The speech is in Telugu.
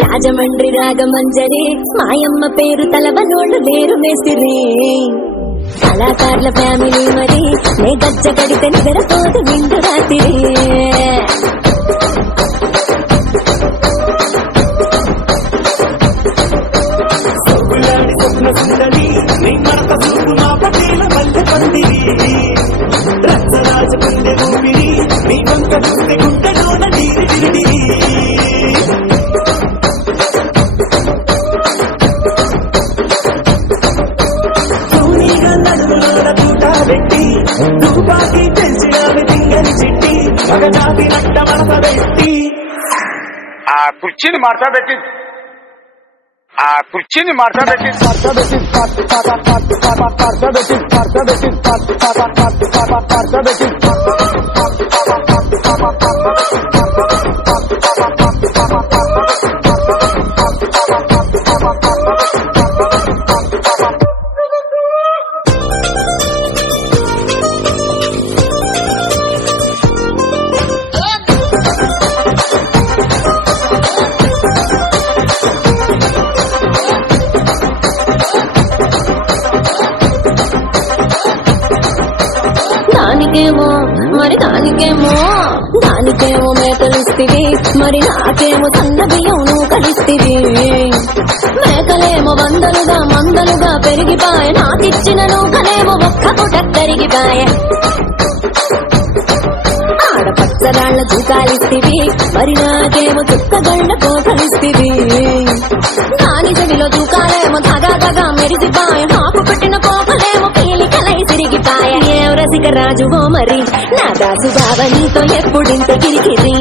రాజమండ్రి రాగమంజరి మాయమ్మ పేరు తలవనోళ్ళు వేరు మేసిరి కళాకారుల ఫ్యామిలీ మరి నే గజ్జ కడితే నిద్రపోదు నిండు రాత్రి కుర్చీని మార్చబెట్టి దానికేమో మేకలిస్తివి మరి నాకేమో సన్న బియ్యం నువ్వు కలిస్తివి మేకలేమో మందలుగా పెరిగిపాయ నాకిచ్చిన నూకలేమో ఒక్క పూట కరిగిపాయ ఆడపచ్చరాళ్ల తూకాలిస్తివి మరి నాకేమో చుక్కగళ్ళ కోటలిస్తివి దాని చెవిలో తూకాలేమో తగా మెరిసిపాయ నాకు పెట్టిన కోకలేమో పీలికలై తిరిగిపాయ ఏం రసిక రాజువో మరి నా దాసు బావ నీతో ఎప్పుడింత కిరికిరి